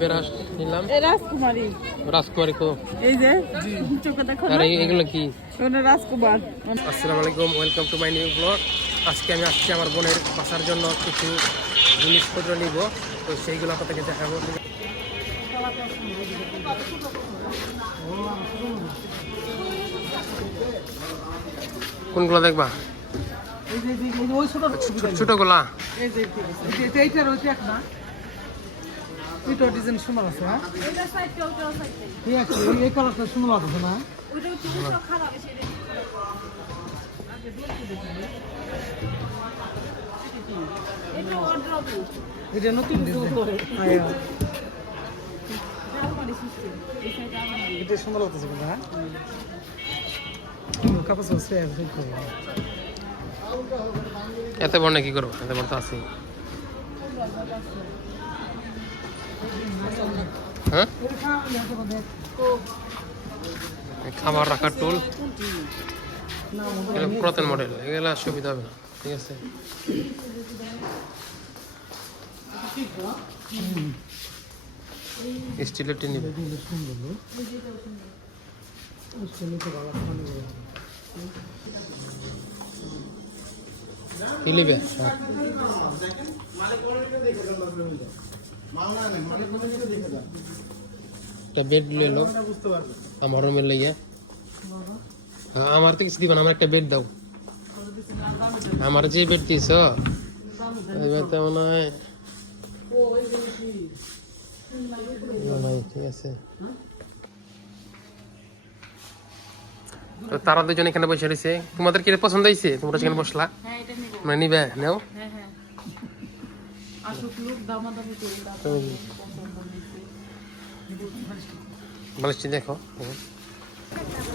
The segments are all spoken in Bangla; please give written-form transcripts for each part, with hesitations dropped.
বেরাস নিলাম রাজকুমারী রাজকুমারী কো এই যে চোখে দেখো আর এগুলো কি ওটা রাজকুমার। আসসালামু আলাইকুম, welcome to my new blog. আজকে আমি আসছি আমার বোনের বাসার জন্য কিছু জিনিসপত্র নিব, তো সেইগুলো আপনাদেরকে দেখাবো। কোনগুলো দেখবা? ছোটগুলা ডিজাইন সুন্দর আছে। হ্যাঁ ঠিক আছে, এই কালারটা সুন্দর আছে না? এটা নতুন এটা সুন্দর লাগতেছে। হ্যাঁ কাপড় এত বড় না কি করবো, এত বড় তো আছে। হ্যাঁ খাবার রাখার টুল, পুরাতন মডেল, এগুলা সুবিধা হবে না। ঠিক আছে, স্টিলের টিন নিবে। কি নিবে? একটা বেড নিয়ে এলো আমার রুমের লেগে। আমার তো কিছু দিবা না, আমার একটা বেড দাও। আমার যে বেড দিয়েছ মনে হয় ঠিক আছে। তো তারা দুজন এখানে বসে রয়েছে। তোমাদের কি পছন্দ হয়েছে? তোমরা সেখানে বসলা, মানে নিবে নেও। বালিশটি দেখো।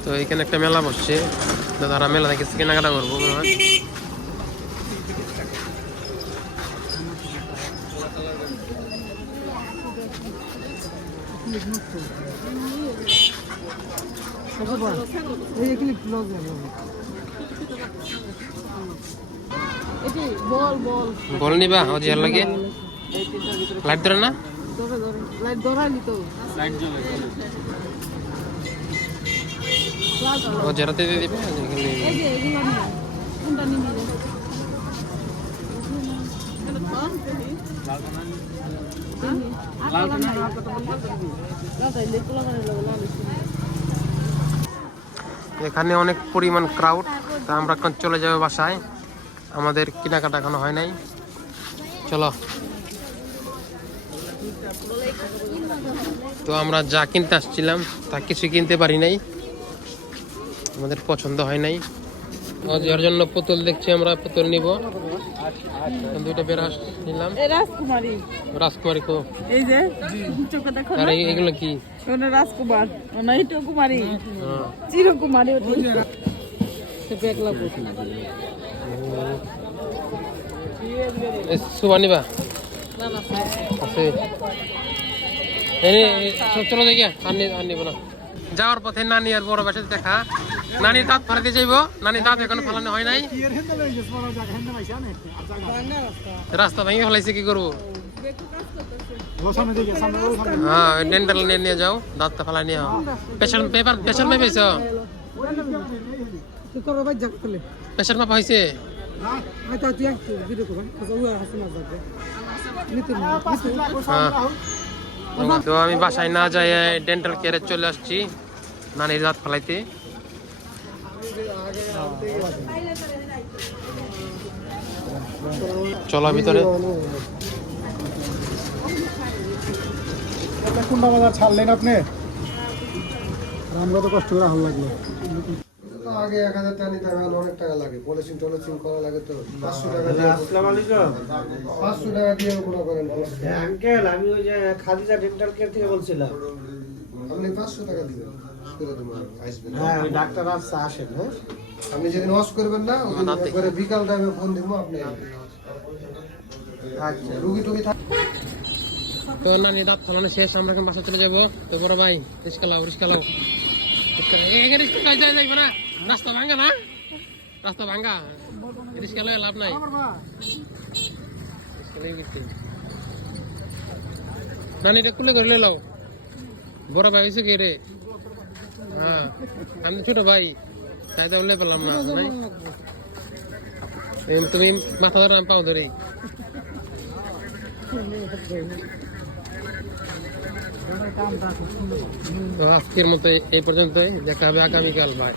তো এখানে একটা মেলা বসছে, তারা মেলা থেকে কেনাকাটা করবো। বল নিবা ও যে লাগে লাইট ধরে না, লাইট ধরালি তো ও জেরাতে দিয়ে দিবে। এই যে এগুলো না, কোনটা নিবি? এখানে অনেক পরিমাণ ক্রাউড, তা আমরা এখন চলে যাবো বাসায়। আমাদের কেনাকাটা এখনো হয় নাই। চলো। তো আমরা যা কিনতে আসছিলাম তা কিছু কিনতে পারি নাই, আমাদের পছন্দ হয় নাই। যার জন্য পুতুল দেখছি, আমরা পুতুল নিব। দুইটা বেরাস নিলাম। রাজকুমারী রাজকুমারী কো এই যে চোখে দেখো। আর এগুলো কি? ওটা রাজকুমার না, এটা কুমারী, চিরকুমারী। সুবা নিবা আছে। চলো দেখি, আর নিব না। যাওয়ার পথে নানি আর বড় বাসাতে দেখা। নানির দাঁত ফালাতে যাইব, নানির দাঁত এখনো ফালানো হয় নাই। রাস্তা ভেঙে ফেলাইছে, কি করবো? হ্যাঁ ডেন্টাল নিয়ে যাও, দাঁতটা ফালাই নিয়ে। প্রেশার পেপার, প্রেশার মেপে পেয়েছ? প্রেশার মাপা হয়েছে? তো আমি বাসায় না যাই ডেন্টাল কেয়ারে চলে আসছি নানির দাঁত ফালাইতে। চলো ভিতরে। কোনটা বাজার ছাড়লেন আপনি? আমরা তো কষ্ট করে ভালো লাগলো। আগে 1000 টাকা নিতে হবে, অনেক টাকা লাগে, পলিসিং টলিসিং করা লাগে, তো 500 টাকা দিয়ে। আসসালামু আলাইকুম। 500 টাকা দিয়ে মনে করেন। আঙ্কেল, আমি ওই যে খাদিজা ডেন্টাল কেয়ার থেকে বলছিলাম। আপনি 500 টাকা দিবেন করে তোমার আসবেন। হ্যাঁ, ওই ডাক্তার আসেন। হ্যাঁ, আপনি যেদিন ওয়াশ করবেন না ওই দিন একবারে বিকাল টাইমে ফোন দিব আপনি। আচ্ছা। রুগী টুগী তো নানি দাঁত ফালানো শেষ, আমরা এখন বাসা চলে যাবো। তো বড় ভাই রিস্কা লাও, রিস্কা লাও। রাস্তা ভাঙ্গা না, রাস্তা ভাঙ্গা, রিস্কা লয়ে লাভ নাই। নানি এটা কুলে করে লাও বড় ভাই হয়েছে কি রে হ্যাঁ আমি ছোট ভাই তাই তো উল্লে পেলাম না ভাই তুমি মাথা ধরে আমি পাও ধরে তো আজকের মতো এই পর্যন্তই দেখা হবে আগামীকাল ভাই